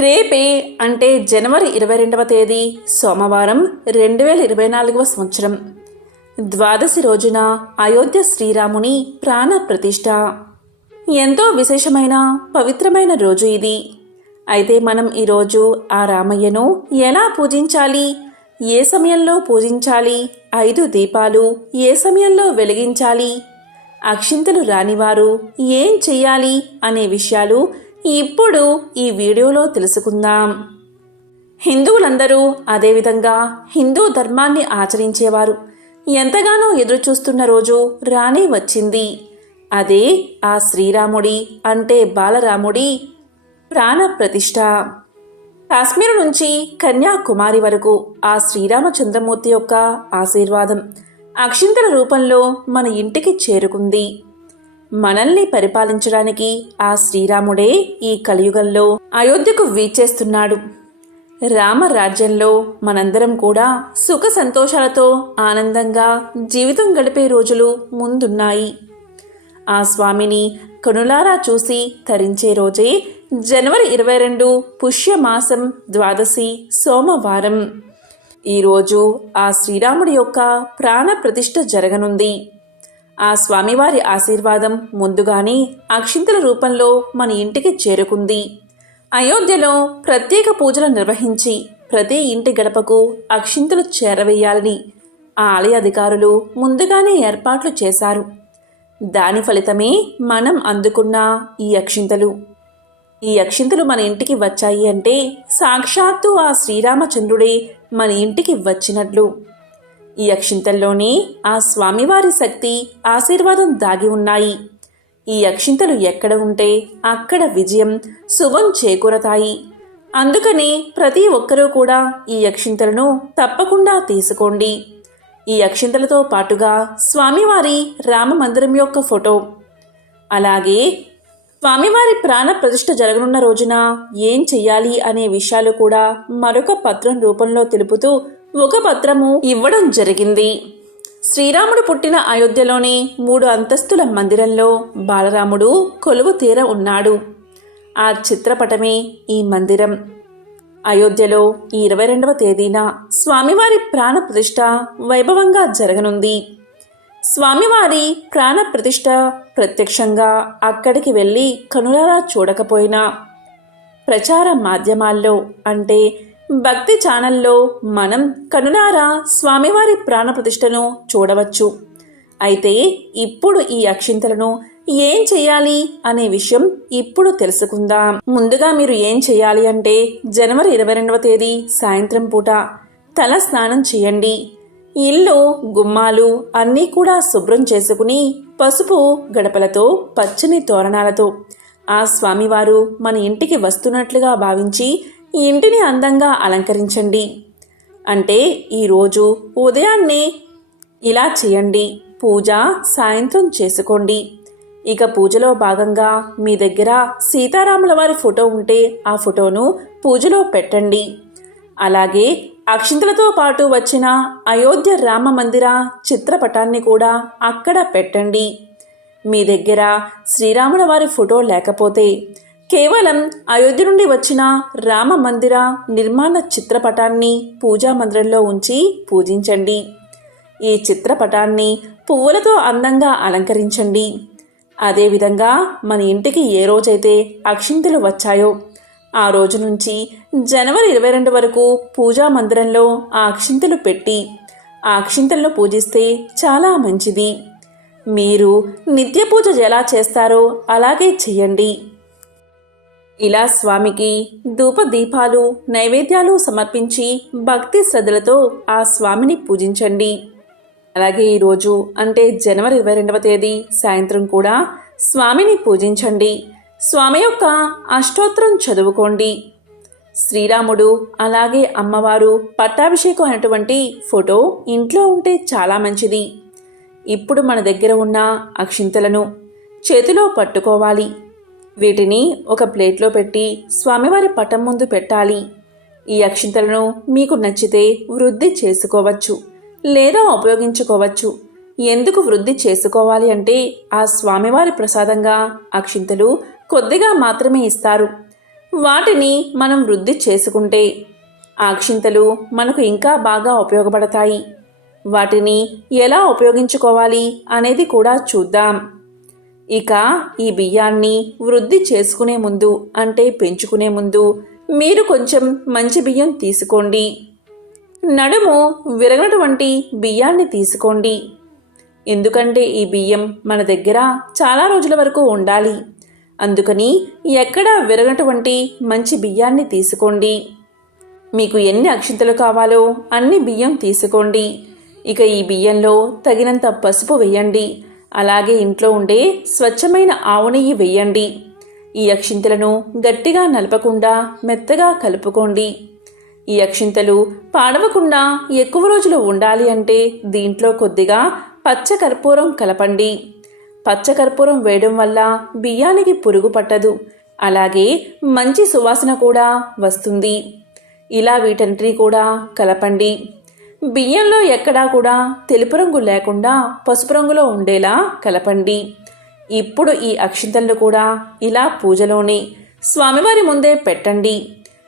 రేపే అంటే జనవరి ఇరవై రెండవ తేదీ సోమవారం రెండు వేల ఇరవై నాలుగవ సంవత్సరం. ద్వాదశి రోజున అయోధ్య శ్రీరాముని ప్రాణ ప్రతిష్ఠ. ఎంతో విశేషమైన పవిత్రమైన రోజు ఇది. అయితే మనం ఈరోజు ఆ రామయ్యను ఎలా పూజించాలి? ఏ సమయంలో పూజించాలి? ఐదు దీపాలు ఏ సమయంలో వెలిగించాలి? అక్షింతలు రానివారు ఏం చెయ్యాలి? అనే విషయాలు ఇప్పుడు ఈ వీడియోలో తెలుసుకుందాం. హిందువులందరూ అదేవిధంగా హిందూ ధర్మాన్ని ఆచరించేవారు. ఎంతగానో ఎదురుచూస్తున్న రోజు రానే వచ్చింది. అదే ఆ శ్రీరాముడి అంటే బాలరాముడి ప్రాణ ప్రతిష్ఠ. కాశ్మీర్ నుంచి కన్యాకుమారి వరకు ఆ శ్రీరామచంద్రమూర్తి యొక్క ఆశీర్వాదం అక్షింతల రూపంలో మన ఇంటికి చేరుకుంది. మనల్ని పరిపాలించడానికి ఆ శ్రీరాముడే ఈ కలియుగంలో అయోధ్యకు వీచేస్తున్నాడు. రామరాజ్యంలో మనందరం కూడా సుఖ సంతోషాలతో ఆనందంగా జీవితం గడిపే రోజులు ముందున్నాయి. ఆ స్వామిని కనులారా చూసి తరించే రోజే జనవరి ఇరవై రెండు పుష్యమాసం ద్వాదశి సోమవారం. ఈరోజు ఆ శ్రీరాముడి యొక్క ప్రాణ ప్రతిష్ఠ జరగనుంది. ఆ స్వామివారి ఆశీర్వాదం ముందుగానే అక్షింతల రూపంలో మన ఇంటికి చేరుకుంది. అయోధ్యలో ప్రత్యేక పూజలు నిర్వహించి ప్రతి ఇంటి గడపకు అక్షింతలు చేరవేయాలని ఆ ఆలయ అధికారులు ముందుగానే ఏర్పాట్లు చేశారు. దాని ఫలితమే మనం అందుకున్న ఈ అక్షింతలు. ఈ అక్షింతలు మన ఇంటికి వచ్చాయి అంటే సాక్షాత్తు ఆ శ్రీరామచంద్రుడే మన ఇంటికి వచ్చినట్లు. ఈ అక్షింతల్లోనే ఆ స్వామివారి శక్తి ఆశీర్వాదం దాగి ఉన్నాయి. ఈ అక్షింతలు ఎక్కడ ఉంటే అక్కడ విజయం శుభం చేకూరతాయి. అందుకని ప్రతి ఒక్కరూ కూడా ఈ అక్షింతలను తప్పకుండా తీసుకోండి. ఈ అక్షింతలతో పాటుగా స్వామివారి రామ మందిరం యొక్క ఫోటో. అలాగే స్వామివారి ప్రాణ ప్రతిష్ఠ జరగనున్న రోజున ఏం చెయ్యాలి అనే విషయాలు కూడా మరొక పత్రం రూపంలో తెలుపుతూ ఒక పత్రము ఇవ్వడం జరిగింది. శ్రీరాముడు పుట్టిన అయోధ్యలోని మూడు అంతస్తుల మందిరంలో బాలరాముడు కొలువు తీర ఉన్నాడు. ఆ చిత్రపటమే ఈ మందిరం. అయోధ్యలో ఈ ఇరవై రెండవ తేదీన స్వామివారి ప్రాణ ప్రతిష్ఠ వైభవంగా జరగనుంది. స్వామివారి ప్రాణ ప్రతిష్ట ప్రత్యక్షంగా అక్కడికి వెళ్ళి కనులారా చూడకపోయినా ప్రచార మాధ్యమాల్లో అంటే భక్తి ఛానల్లో మనం కనులారా స్వామివారి ప్రాణప్రతిష్టను చూడవచ్చు. అయితే ఇప్పుడు ఈ అక్షింతలను ఏం చేయాలి అనే విషయం ఇప్పుడు తెలుసుకుందాం. ముందుగా మీరు ఏం చేయాలి అంటే జనవరి ఇరవై రెండవ తేదీ సాయంత్రం పూట తల స్నానం చేయండి. ఇల్లు గుమ్మాలు అన్నీ కూడా శుభ్రం చేసుకుని పసుపు గడపలతో పచ్చని తోరణాలతో ఆ స్వామివారు మన ఇంటికి వస్తున్నట్లుగా భావించి ఈ ఇంటిని అందంగా అలంకరించండి. అంటే ఈరోజు ఉదయాన్నే ఇలా చేయండి. పూజ సాయంత్రం చేసుకోండి. ఇక పూజలో భాగంగా మీ దగ్గర సీతారాముల వారి ఫోటో ఉంటే ఆ ఫోటోను పూజలో పెట్టండి. అలాగే అక్షింతలతో పాటు వచ్చిన అయోధ్య రామ మందిర చిత్రపటాన్ని కూడా అక్కడ పెట్టండి. మీ దగ్గర శ్రీరాముల వారి ఫోటో లేకపోతే కేవలం అయోధ్య నుండి వచ్చిన రామ మందిర నిర్మాణ చిత్రపటాన్ని పూజా మందిరంలో ఉంచి పూజించండి. ఈ చిత్రపటాన్ని పువ్వులతో అందంగా అలంకరించండి. అదేవిధంగా మన ఇంటికి ఏ రోజైతే అక్షింతలు వచ్చాయో ఆ రోజు నుంచి జనవరి ఇరవై రెండు వరకు పూజా మందిరంలో ఆ అక్షింతలు పెట్టి ఆ అక్షింతలను పూజిస్తే చాలా మంచిది. మీరు నిత్య పూజ ఎలా చేస్తారో అలాగే చెయ్యండి ఇలా స్వామికి ధూప దీపాలు నైవేద్యాలు సమర్పించి భక్తి శ్రద్ధలతో ఆ స్వామిని పూజించండి. అలాగే ఈరోజు అంటే జనవరి ఇరవై రెండవ తేదీ సాయంత్రం కూడా స్వామిని పూజించండి. స్వామి యొక్క అష్టోత్తరం చదువుకోండి. శ్రీరాముడు అలాగే అమ్మవారు పట్టాభిషేకం అయినటువంటి ఫోటో ఇంట్లో ఉంటే చాలా మంచిది. ఇప్పుడు మన దగ్గర ఉన్న అక్షింతలను చేతిలో పట్టుకోవాలి. వీటిని ఒక ప్లేట్లో పెట్టి స్వామివారి పటం ముందు పెట్టాలి. ఈ అక్షింతలను మీకు నచ్చితే వృద్ధి చేసుకోవచ్చు లేదా ఉపయోగించుకోవచ్చు. ఎందుకు వృద్ధి చేసుకోవాలి అంటే ఆ స్వామివారి ప్రసాదంగా అక్షింతలు కొద్దిగా మాత్రమే ఇస్తారు. వాటిని మనం వృద్ధి చేసుకుంటే ఆ అక్షింతలు మనకు ఇంకా బాగా ఉపయోగపడతాయి. వాటిని ఎలా ఉపయోగించుకోవాలి అనేది కూడా చూద్దాం. ఇక ఈ బియ్యాన్ని వృద్ధి చేసుకునే ముందు అంటే పెంచుకునే ముందు మీరు కొంచెం మంచి బియ్యం తీసుకోండి. నడుము విరగనటువంటి బియ్యాన్ని తీసుకోండి. ఎందుకంటే ఈ బియ్యం మన దగ్గర చాలా రోజుల వరకు ఉండాలి. అందుకని ఎక్కడా విరగనటువంటి మంచి బియ్యాన్ని తీసుకోండి. మీకు ఎన్ని అక్షింతలు కావాలో అన్ని బియ్యం తీసుకోండి. ఇక ఈ బియ్యంలో తగినంత పసుపు వేయండి. అలాగే ఇంట్లో ఉండే స్వచ్ఛమైన ఆవు నెయ్యి వేయండి. ఈ అక్షింతలను గట్టిగా నలపకుండా మెత్తగా కలుపుకోండి. ఈ అక్షింతలు పాడవకుండా ఎక్కువ రోజులు ఉండాలి అంటే దీంట్లో కొద్దిగా పచ్చకర్పూరం కలపండి. పచ్చకర్పూరం వేయడం వల్ల బియ్యానికి పురుగు పట్టదు. అలాగే మంచి సువాసన కూడా వస్తుంది. ఇలా వీటన్నిటినీ కూడా కలపండి. బియ్యంలో ఎక్కడా కూడా తెలుపు రంగు లేకుండా పసుపు రంగులో ఉండేలా కలపండి. ఇప్పుడు ఈ అక్షింతలను కూడా ఇలా పూజలోనే స్వామివారి ముందే పెట్టండి.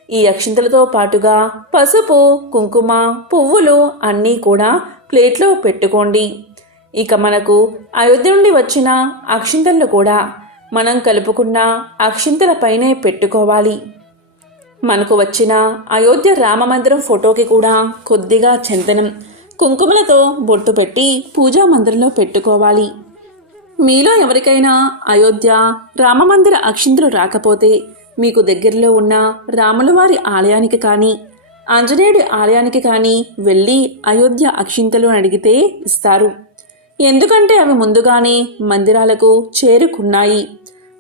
ఈ అక్షింతలతో పాటుగా పసుపు కుంకుమ పువ్వులు అన్నీ కూడా ప్లేట్లో పెట్టుకోండి. ఇక మనకు అయోధ్య నుండి వచ్చిన అక్షింతలను కూడా మనం కలుపుకున్న అక్షింతల పైనే పెట్టుకోవాలి. మనకు వచ్చిన అయోధ్య రామమందిరం ఫోటోకి కూడా కొద్దిగా చందనం కుంకుమలతో బొట్టు పెట్టి పూజా మందిరంలో పెట్టుకోవాలి. మీలో ఎవరికైనా అయోధ్య రామమందిర అక్షింతలు రాకపోతే మీకు దగ్గరలో ఉన్న రాములవారి ఆలయానికి కానీ ఆంజనేయుడి ఆలయానికి కానీ వెళ్ళి అయోధ్య అక్షింతలు అడిగితే ఇస్తారు. ఎందుకంటే అవి ముందుగానే మందిరాలకు చేరుకున్నాయి.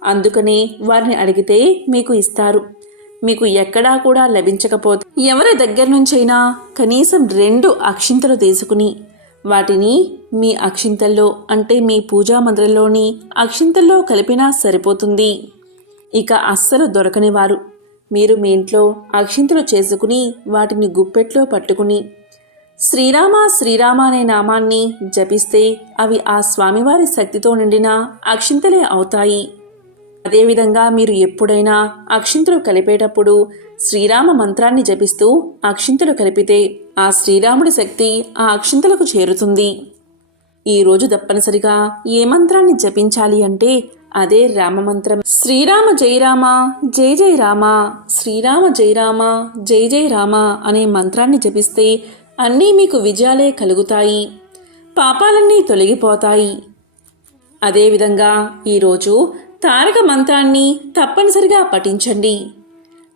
అందుకనే వారిని అడిగితే మీకు ఇస్తారు. మీకు ఎక్కడా కూడా లభించకపోతే ఎవరి దగ్గర నుంచైనా కనీసం రెండు అక్షింతలు తీసుకుని వాటిని మీ అక్షింతల్లో అంటే మీ పూజా మందిరంలోని అక్షింతల్లో కలిపినా సరిపోతుంది. ఇక అస్సలు దొరకని వారు మీరు మీ ఇంట్లో అక్షింతలు చేసుకుని వాటిని గుప్పెట్లో పట్టుకుని శ్రీరామ శ్రీరామ అనే నామాన్ని జపిస్తే అవి ఆ స్వామివారి శక్తితో నిండిన అక్షింతలే అవుతాయి. అదేవిధంగా మీరు ఎప్పుడైనా అక్షింతలు కలిపేటప్పుడు శ్రీరామ మంత్రాన్ని జపిస్తూ అక్షింతలు కలిపితే ఆ శ్రీరాముడి శక్తి ఆ అక్షింతలకు చేరుతుంది. ఈరోజు తప్పనిసరిగా ఏ మంత్రాన్ని జపించాలి అంటే అదే రామమంత్రం శ్రీరామ జై రామ జై జై రామ శ్రీరామ జయరామ జయ జై జై రామ అనే మంత్రాన్ని జపిస్తే అన్నీ మీకు విజయాలే కలుగుతాయి. పాపాలన్నీ తొలగిపోతాయి. అదేవిధంగా ఈరోజు తారక మంత్రాన్ని తప్పనిసరిగా పఠించండి.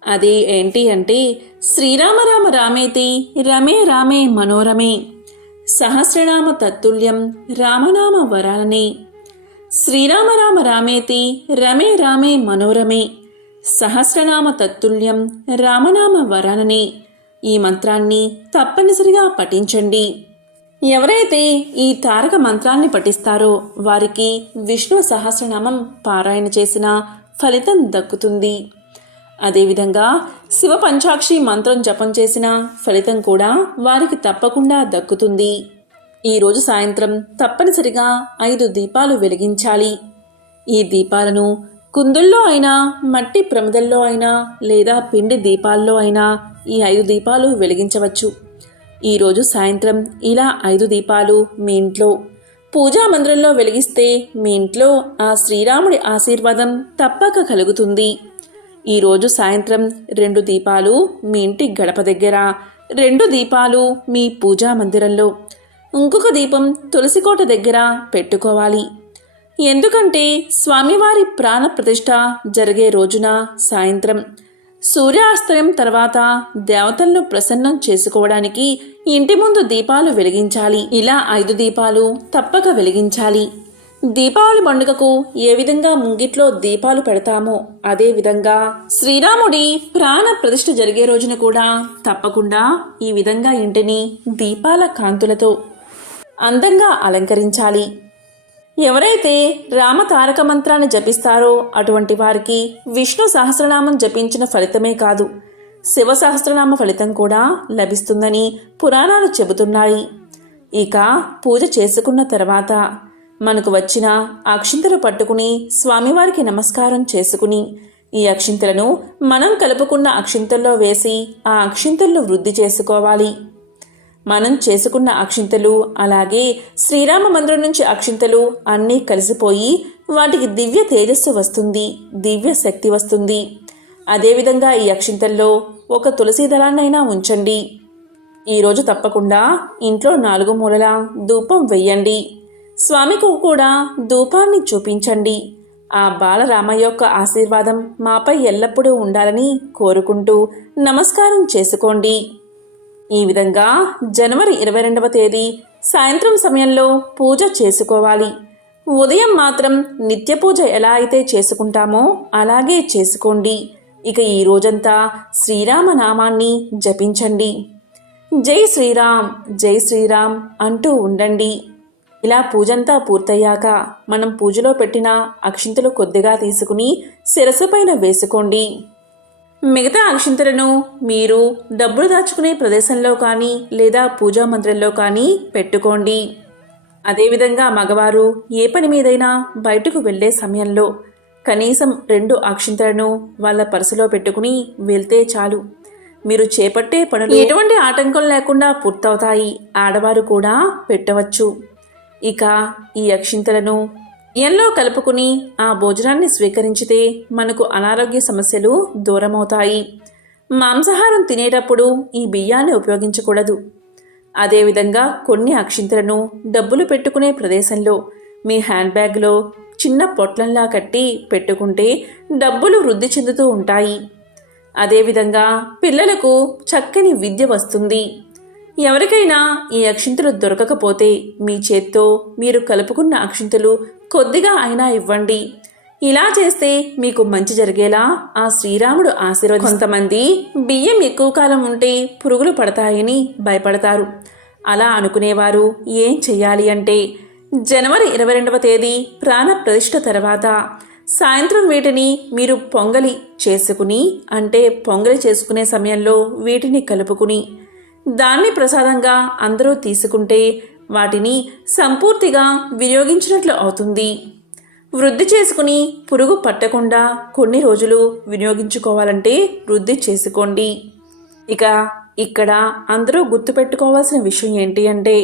అది ఏంటి అంటే శ్రీరామ రామ రామేతి రమే రామే మనోరమే. సహస్రనామ తత్తుల్యం రామనామ వరాలనే. శ్రీరామ రామ రామేతి రమే రామే మనోరమే. సహస్రనామ తత్తుల్యం రామనామ వరాననే ఈ మంత్రాన్ని తప్పనిసరిగా పఠించండి. ఎవరైతే ఈ తారక మంత్రాన్ని పఠిస్తారో వారికి విష్ణు సహస్రనామం పారాయణ చేసిన ఫలితం దక్కుతుంది. అదేవిధంగా శివ పంచాక్షి మంత్రం జపం చేసిన ఫలితం కూడా వారికి తప్పకుండా దక్కుతుంది. ఈరోజు సాయంత్రం తప్పనిసరిగా ఐదు దీపాలు వెలిగించాలి. ఈ దీపాలను కుందుల్లో అయినా మట్టి ప్రమిదల్లో అయినా లేదా పిండి దీపాల్లో అయినా ఈ ఐదు దీపాలు వెలిగించవచ్చు. ఈరోజు సాయంత్రం ఇలా ఐదు దీపాలు మీ ఇంట్లో. పూజా మందిరంలో వెలిగిస్తే మీ ఇంట్లో ఆ శ్రీరాముడి ఆశీర్వాదం తప్పక కలుగుతుంది. ఈరోజు సాయంత్రం రెండు దీపాలు మీ ఇంటి గడప దగ్గర రెండు దీపాలు మీ పూజా మందిరంలో. ఇంకొక దీపం తులసికోట దగ్గర పెట్టుకోవాలి. ఎందుకంటే స్వామివారి ప్రాణ ప్రతిష్ట జరిగే రోజున సాయంత్రం. సూర్యాస్తయం తర్వాత దేవతలను ప్రసన్నం చేసుకోవడానికి ఇంటి ముందు దీపాలు వెలిగించాలి. ఇలా ఐదు దీపాలు తప్పక వెలిగించాలి. దీపావళి పండుగకు ఏ విధంగా ముంగిట్లో దీపాలు పెడతామో అదే విధంగా శ్రీరాముడి ప్రాణ ప్రతిష్ఠ జరిగే రోజున కూడా తప్పకుండా ఈ విధంగా ఇంటిని దీపాల కాంతులతో అందంగా అలంకరించాలి. ఎవరైతే రామ తారక మంత్రాన్ని జపిస్తారో అటువంటి వారికి విష్ణు సహస్రనామం జపించిన ఫలితమే కాదు శివ సహస్రనామ ఫలితం కూడా లభిస్తుందని పురాణాలు చెబుతున్నాయి. ఇక పూజ చేసుకున్న తర్వాత మనకు వచ్చిన అక్షింతలు పట్టుకుని స్వామివారికి నమస్కారం చేసుకుని ఈ అక్షింతలను మనం కలుపుకున్న అక్షింతల్లో వేసి ఆ అక్షింతల్లో వృద్ధి చేసుకోవాలి. మనం చేసుకున్న అక్షింతలు అలాగే శ్రీరామ మందిరం నుంచి అక్షింతలు అన్నీ కలిసిపోయి వాటికి దివ్య తేజస్సు వస్తుంది దివ్య శక్తి వస్తుంది. అదేవిధంగా ఈ అక్షింతల్లో ఒక తులసి దళాన్నైనా ఉంచండి. ఈరోజు తప్పకుండా ఇంట్లో నాలుగు మూలల ధూపం వెయ్యండి. స్వామికి కూడా ధూపాన్ని చూపించండి. ఆ బాలరామయ్య యొక్క ఆశీర్వాదం మాపై ఎల్లప్పుడూ ఉండాలని కోరుకుంటూ నమస్కారం చేసుకోండి. ఈ విధంగా జనవరి ఇరవై రెండవ తేదీ సాయంత్రం సమయంలో పూజ చేసుకోవాలి. ఉదయం మాత్రం నిత్య పూజ ఎలా అయితే చేసుకుంటామో అలాగే చేసుకోండి. ఇక ఈ రోజంతా శ్రీరామ నామాన్ని జపించండి. జై శ్రీరామ్ జై శ్రీరామ్ అంటూ ఉండండి. ఇలా పూజంతా పూర్తయ్యాక మనం పూజలో పెట్టిన అక్షింతలు కొద్దిగా తీసుకుని శిరస్సుపైన వేసుకోండి. మిగతా అక్షింతలను మీరు డబ్బులు దాచుకునే ప్రదేశంలో కానీ లేదా పూజా మందిరంలో కానీ పెట్టుకోండి. అదేవిధంగా మగవారు ఏ పని మీదైనా బయటకు వెళ్ళే సమయంలో కనీసం రెండు అక్షింతలను వాళ్ళ పర్సులో పెట్టుకుని వెళ్తే చాలు. మీరు చేపట్టే పనులు ఎటువంటి ఆటంకం లేకుండా పూర్తవుతాయి. ఆడవారు కూడా పెట్టవచ్చు. ఇక ఈ అక్షింతలను ఎల్లో కలుపుకుని ఆ భోజనాన్ని స్వీకరించితే మనకు అనారోగ్య సమస్యలు దూరమవుతాయి. మాంసాహారం తినేటప్పుడు ఈ బియ్యాన్ని ఉపయోగించకూడదు. అదేవిధంగా కొన్ని అక్షింతలను డబ్బులు పెట్టుకునే ప్రదేశంలో మీ హ్యాండ్ బ్యాగ్లో చిన్న పొట్లంలా కట్టి పెట్టుకుంటే డబ్బులు వృద్ధి చెందుతూ ఉంటాయి. అదేవిధంగా పిల్లలకు చక్కని విద్య వస్తుంది. ఎవరికైనా ఈ అక్షింతలు దొరకకపోతే మీ చేత్తో మీరు కలుపుకున్న అక్షింతలు కొద్దిగా అయినా ఇవ్వండి. ఇలా చేస్తే మీకు మంచి జరిగేలా ఆ శ్రీరాముడు ఆశీర్వది కొంతమంది బియ్యం ఎక్కువ కాలం ఉంటే పురుగులు పడతాయని భయపడతారు. అలా అనుకునేవారు ఏం చెయ్యాలి అంటే జనవరి ఇరవై రెండవ తేదీ ప్రాణ ప్రతిష్ఠ తర్వాత సాయంత్రం వీటిని మీరు పొంగలి చేసుకుని అంటే పొంగలి చేసుకునే సమయంలో వీటిని కలుపుకుని దాన్ని ప్రసాదంగా అందరూ తీసుకుంటే వాటిని సంపూర్తిగా వినియోగించినట్లు అవుతుంది. వృద్ధి చేసుకుని పురుగు పట్టకుండా కొన్ని రోజులు వినియోగించుకోవాలంటే వృద్ధి చేసుకోండి. ఇక ఇక్కడ అందరూ గుర్తుపెట్టుకోవాల్సిన విషయం ఏంటి అంటే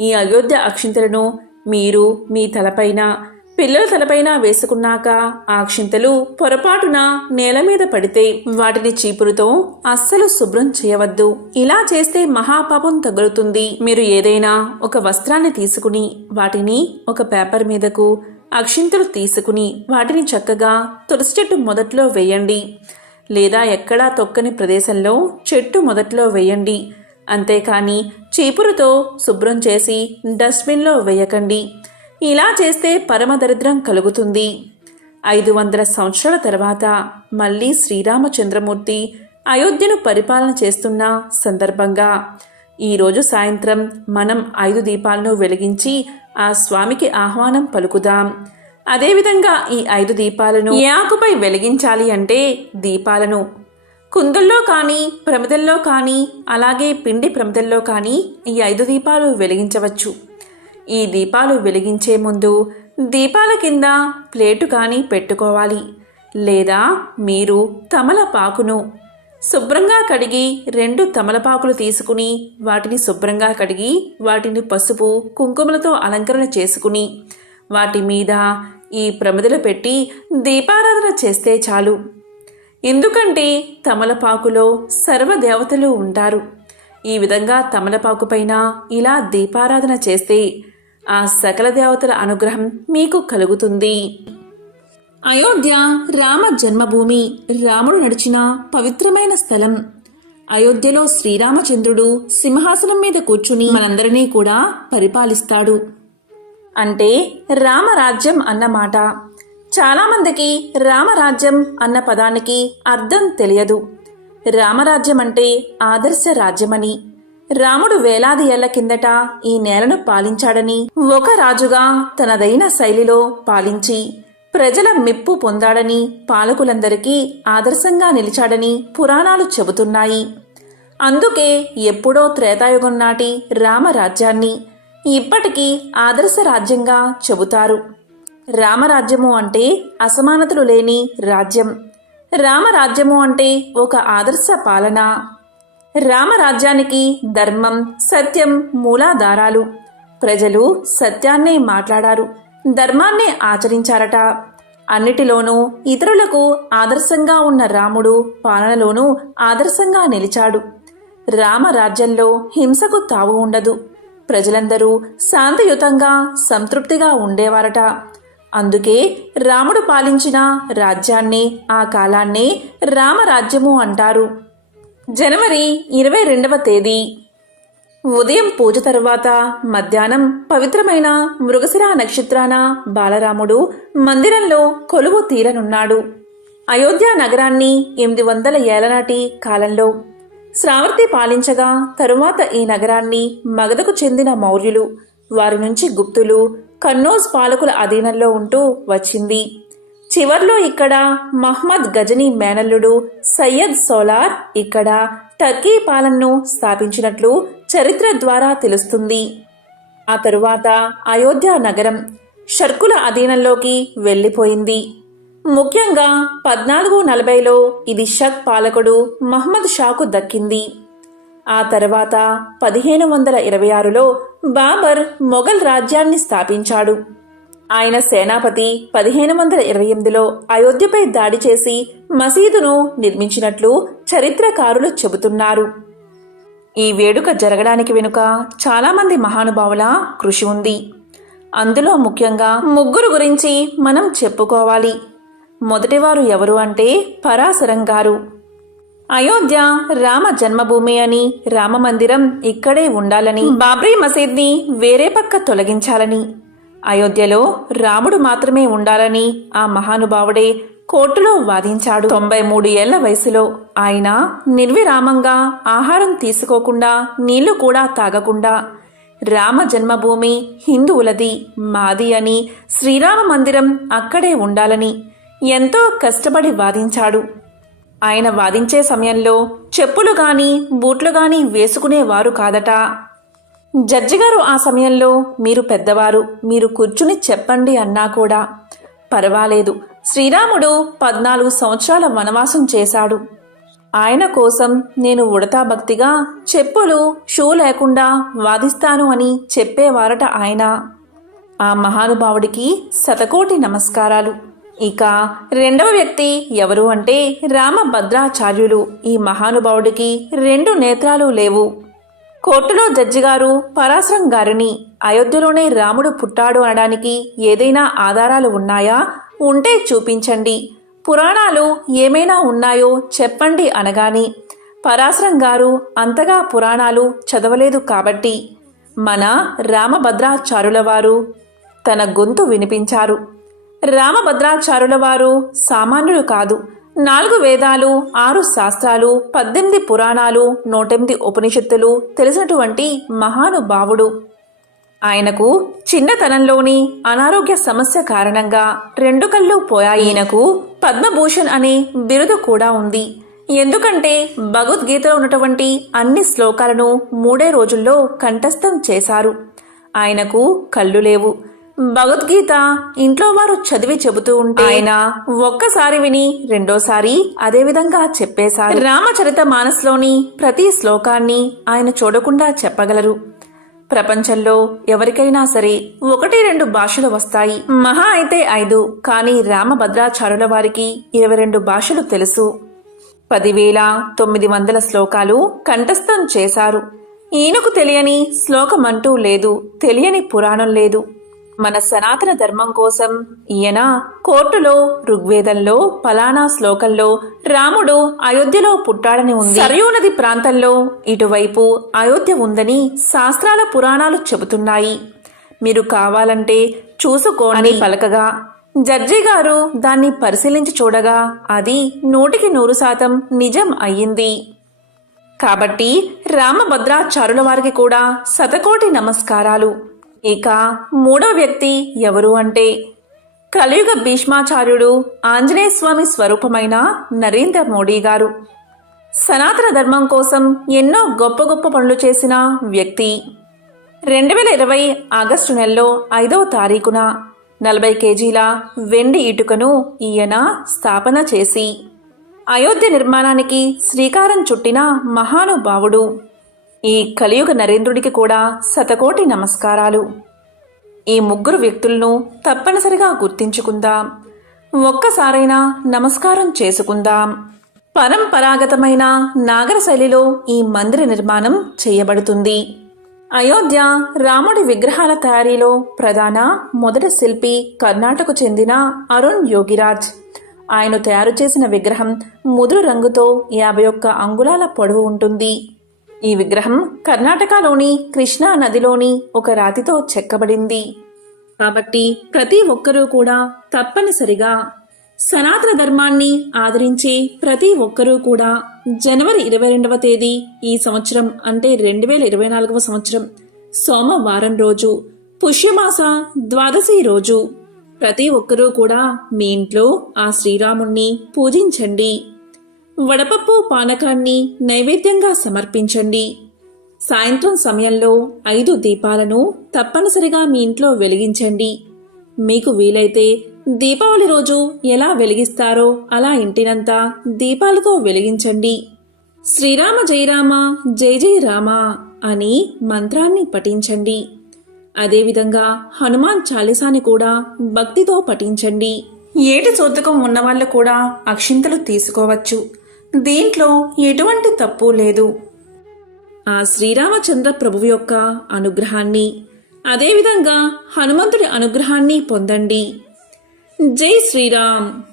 ఈ అయోధ్య అక్షింతలను మీరు మీ తలపైన పిల్లల తలపైన వేసుకున్నాక ఆ అక్షింతలు పొరపాటున నేల మీద పడితే వాటిని చీపురుతో అస్సలు శుభ్రం చేయవద్దు. ఇలా చేస్తే మహాపాపం తగులుతుంది. మీరు ఏదైనా ఒక వస్త్రాన్ని తీసుకుని వాటిని ఒక పేపర్ మీదకు అక్షింతలు తీసుకుని వాటిని చక్కగా తులసి చెట్టు మొదట్లో వేయండి. లేదా ఎక్కడా తొక్కని ప్రదేశంలో చెట్టు మొదట్లో వేయండి. అంతేకాని చీపురుతో శుభ్రం చేసి డస్ట్బిన్లో వేయకండి. ఇలా చేస్తే పరమదరిద్రం కలుగుతుంది. ఐదు వందల సంవత్సరాల తర్వాత మళ్ళీ శ్రీరామచంద్రమూర్తి అయోధ్యను పరిపాలన చేస్తున్న సందర్భంగా ఈరోజు సాయంత్రం మనం ఐదు దీపాలను వెలిగించి ఆ స్వామికి ఆహ్వానం పలుకుదాం. అదేవిధంగా ఈ ఐదు దీపాలను యాకుపై వెలిగించాలి అంటే దీపాలను కుందుల్లో కానీ ప్రమిదల్లో కానీ అలాగే పిండి ప్రమిదల్లో కానీ ఈ ఐదు దీపాలు వెలిగించవచ్చు. ఈ దీపాలు వెలిగించే ముందు దీపాల కింద ప్లేటు కానీ పెట్టుకోవాలి. లేదా మీరు తమలపాకును శుభ్రంగా కడిగి రెండు తమలపాకులు తీసుకుని వాటిని శుభ్రంగా కడిగి వాటిని పసుపు కుంకుమలతో అలంకరణ చేసుకుని వాటి మీద ఈ ప్రమిదలు పెట్టి దీపారాధన చేస్తే చాలు. ఎందుకంటే తమలపాకులో సర్వదేవతలు ఉంటారు. ఈ విధంగా తమలపాకు పైన ఇలా దీపారాధన చేస్తే ఆ సకల దేవతల అనుగ్రహం మీకు కలుగుతుంది. అయోధ్య రామ జన్మభూమి రాముడు నడిచిన పవిత్రమైన స్థలం. అయోధ్యలో శ్రీరామచంద్రుడు సింహాసనం మీద కూర్చుని మనందరినీ కూడా పరిపాలిస్తాడు. అంటే రామరాజ్యం అన్నమాట చాలామందికి రామరాజ్యం అన్న పదానికి అర్థం తెలియదు. రామరాజ్యం అంటే ఆదర్శ రాజ్యమని. రాముడు వేలాది ఏళ్ళ కిందట ఈ నేలను పాలించాడని ఒక రాజుగా తనదైన శైలిలో పాలించి ప్రజల మెప్పు పొందాడని పాలకులందరికీ ఆదర్శంగా నిలిచాడని పురాణాలు చెబుతున్నాయి. అందుకే ఎప్పుడో త్రేతాయుగం నాటి రామరాజ్యాన్ని ఇప్పటికీ ఆదర్శ రాజ్యంగా చెబుతారు. రామరాజ్యము అంటే అసమానతలు లేని రాజ్యం. రామరాజ్యము అంటే ఒక ఆదర్శ పాలన. రామరాజ్యానికి ధర్మం సత్యం మూలాధారాలు. ప్రజలు సత్యాన్నే మాట్లాడారు ధర్మాన్నే ఆచరించారట. అన్నిటిలోనూ ఇతరులకు ఆదర్శంగా ఉన్న రాముడు పాలనలోనూ ఆదర్శంగా నిలిచాడు. రామరాజ్యంలో హింసకు తావు ఉండదు. ప్రజలందరూ శాంతియుతంగా సంతృప్తిగా ఉండేవారట. అందుకే రాముడు పాలించిన రాజ్యాన్ని ఆ కాలాన్నే రామరాజ్యము అంటారు. జనవరి ఇరవై రెండవ తేదీ. ఉదయం పూజ తరువాత మధ్యాహ్నం పవిత్రమైన మృగశిర నక్షత్రాన బాలరాముడు మందిరంలో కొలువు తీరనున్నాడు. అయోధ్య నగరాన్ని ఎనిమిది వందల ఏళ్ళనాటి కాలంలో శ్రావర్తి పాలించగా తరువాత ఈ నగరాన్ని మగధకు చెందిన మౌర్యులు వారి నుంచి గుప్తులు కన్నోజ్ పాలకుల అధీనంలో ఉంటూ వచ్చింది. చివర్లో ఇక్కడ మహ్మద్ గజనీ మేనల్లుడు సయ్యద్ సోలార్ ఇక్కడ టర్కీ పాలనను స్థాపించినట్లు చరిత్ర ద్వారా తెలుస్తుంది. ఆ తరువాత అయోధ్య నగరం షర్కుల అధీనంలోకి వెళ్ళిపోయింది. ముఖ్యంగా పద్నాలుగు నలభైలో ఇది షక్ పాలకుడు మహమ్మద్ షాకు దక్కింది. ఆ తర్వాత పదిహేను వందల ఇరవై ఆరులో బాబర్ మొఘల్ రాజ్యాన్ని స్థాపించాడు. ఆయన సేనాపతి పదిహేను వందల ఇరవై ఎనిమిదిలో అయోధ్యపై దాడి చేసి మసీదును నిర్మించినట్లు చరిత్రకారులు చెబుతున్నారు. ఈ వేడుక జరగడానికి వెనుక చాలామంది మహానుభావుల కృషి ఉంది. అందులో ముఖ్యంగా ముగ్గురు గురించి మనం చెప్పుకోవాలి. మొదటివారు ఎవరు అంటే పరాశరం గారు. అయోధ్య రామ జన్మభూమి అని రామ మందిరం ఇక్కడే ఉండాలని బాబ్రీ మసీద్ని వేరే పక్క తొలగించాలని అయోధ్యలో రాముడు మాత్రమే ఉండాలని ఆ మహానుభావుడే కోర్టులో వాదించాడు. తొంభై మూడు ఏళ్ళ వయసులో ఆయన నిర్విరామంగా ఆహారం తీసుకోకుండా నీళ్ళు కూడా తాగకుండా రామ జన్మభూమి హిందువులది మాది అని శ్రీరామ మందిరం అక్కడే ఉండాలని ఎంతో కష్టపడి వాదించాడు. ఆయన వాదించే సమయంలో చెప్పులు గాని బూట్లు గాని వేసుకునేవారు కాదట. జడ్జి గారు ఆ సమయంలో మీరు పెద్దవారు మీరు కూర్చుని చెప్పండి అన్నా కూడా పర్వాలేదు శ్రీరాముడు పద్నాలుగు సంవత్సరాల వనవాసం చేశాడు. ఆయన కోసం నేను ఉడతా భక్తిగా చెప్పులు షూ లేకుండా వాదిస్తాను అని చెప్పేవారట ఆయన. ఆ మహానుభావుడికి శతకోటి నమస్కారాలు. ఇక రెండవ వ్యక్తి ఎవరు అంటే రామభద్రాచార్యులు. ఈ మహానుభావుడికి రెండు నేత్రాలు లేవు. కోర్టులో జడ్జి గారు పరాశరం గారిని అయోధ్యలోనే రాముడు పుట్టాడు అనడానికి ఏదైనా ఆధారాలు ఉన్నాయా? ఉంటే చూపించండి. పురాణాలు ఏమైనా ఉన్నాయో చెప్పండి అనగాని పరాశరం గారు అంతగా పురాణాలు చదవలేదు కాబట్టి మన రామభద్రాచారుల వారు తన గొంతు వినిపించారు. రామభద్రాచారుల వారు సామాన్యులు కాదు. నాలుగు వేదాలు ఆరు శాస్త్రాలు పద్దెనిమిది పురాణాలు నూటెనిమిది ఉపనిషత్తులు తెలిసినటువంటి మహానుభావుడు. ఆయనకు చిన్నతనంలోని అనారోగ్య సమస్య కారణంగా రెండు కళ్ళు పోయాయి. ఈయనకు పద్మభూషణ్ అనే బిరుదు కూడా ఉంది. ఎందుకంటే భగవద్గీతలో ఉన్నటువంటి అన్ని శ్లోకాలను మూడే రోజుల్లో కంఠస్థం చేశారు. ఆయనకు కళ్ళు లేవు. భగవద్గీత ఇంట్లో వారు చదివి చెబుతూ ఉంటే ఆయన ఒక్కసారి విని రెండోసారి అదే విధంగా చెప్పేశారు. రామచరిత మానస్లోని ప్రతి శ్లోకాన్ని ఆయన చూడకుండా చెప్పగలరు. ప్రపంచంలో ఎవరికైనా సరే ఒకటి రెండు భాషలు వస్తాయి. మహా అయితే ఐదు కానీ రామభద్రాచారుల వారికి ఇరవై రెండు భాషలు తెలుసు. పదివేల తొమ్మిది వందల శ్లోకాలు కంఠస్థం చేశారు. ఈయనకు తెలియని శ్లోకమంటూ లేదు తెలియని పురాణం లేదు. మన సనాతన ధర్మం కోసం ఈయన కోర్టులో ఋగ్వేదంలో ఫలానా శ్లోకంలో రాముడు అయోధ్యలో పుట్టాడని ఉంది. సరయూ నది ప్రాంతంలో ఇటువైపు అయోధ్య ఉందని శాస్త్రాల పురాణాలు చెబుతున్నాయి. మీరు కావాలంటే చూసుకోండి. పలకగా జడ్జి గారు దాన్ని పరిశీలించి చూడగా అది నూటికి నూరు శాతం నిజం అయ్యింది. కాబట్టి రామభద్రాచారుల వారికి కూడా శతకోటి నమస్కారాలు. ఇక మూడో వ్యక్తి ఎవరు అంటే కలియుగ భీష్మాచార్యుడు ఆంజనేయ స్వామి స్వరూపమైన నరేంద్ర మోడీ గారు. సనాతన ధర్మం కోసం ఎన్నో గొప్ప గొప్ప పనులు చేసిన వ్యక్తి. రెండు వేల ఇరవై ఆగస్టు నెలలో ఐదవ తారీఖున నలభై కేజీల వెండి ఇటుకను ఈయన స్థాపన చేసి అయోధ్య నిర్మాణానికి శ్రీకారం చుట్టిన మహానుభావుడు. ఈ కలియుగ నరేంద్రుడికి కూడా శతకోటి నమస్కారాలు. ఈ ముగ్గురు వ్యక్తులను తప్పనిసరిగా గుర్తించుకుందాం. ఒక్కసారైనా నమస్కారం చేసుకుందాం. పరంపరాగతమైన నాగర శైలిలో ఈ మందిర నిర్మాణం చేయబడుతుంది. అయోధ్య రాముడి విగ్రహాల తయారీలో ప్రధాన మొదటి శిల్పి కర్ణాటకు చెందిన అరుణ్ యోగిరాజ్. ఆయన తయారు చేసిన విగ్రహం ముదురు రంగుతో యాభై ఒక్క అంగుళాల పొడవు ఉంటుంది. ఈ విగ్రహం కర్ణాటకలోని కృష్ణా నదిలోని ఒక రాతితో చెక్కబడింది. కాబట్టి ప్రతి ఒక్కరూ కూడా తప్పనిసరిగా సనాతన ధర్మాన్ని ఆదరించే ప్రతి ఒక్కరూ కూడా జనవరి ఇరవై రెండవ తేదీ ఈ సంవత్సరం అంటే రెండు వేల ఇరవై నాలుగవ సంవత్సరం సోమవారం రోజు పుష్యమాస ద్వాదశి రోజు. ప్రతి ఒక్కరూ కూడా మీ ఇంట్లో ఆ శ్రీరాముణ్ణి పూజించండి. వడపప్పు పానకాన్ని నైవేద్యంగా సమర్పించండి. సాయంత్రం సమయంలో ఐదు దీపాలను తప్పనిసరిగా మీ ఇంట్లో వెలిగించండి. మీకు వీలైతే దీపావళి రోజు ఎలా వెలిగిస్తారో అలా ఇంటినంతా దీపాలతో వెలిగించండి. శ్రీరామ జయరామ జయ జయ రామ అని మంత్రాన్ని పఠించండి. అదేవిధంగా హనుమాన్ చాలీసాని కూడా భక్తితో పఠించండి. ఏటి సోతకం ఉన్నవాళ్ళు కూడా అక్షింతలు తీసుకోవచ్చు. దీంట్లో ఎటువంటి తప్పు లేదు. ఆ శ్రీరామచంద్ర ప్రభువు యొక్క అనుగ్రహాన్ని అదేవిధంగా హనుమంతుడి అనుగ్రహాన్ని పొందండి. జై శ్రీరామ్!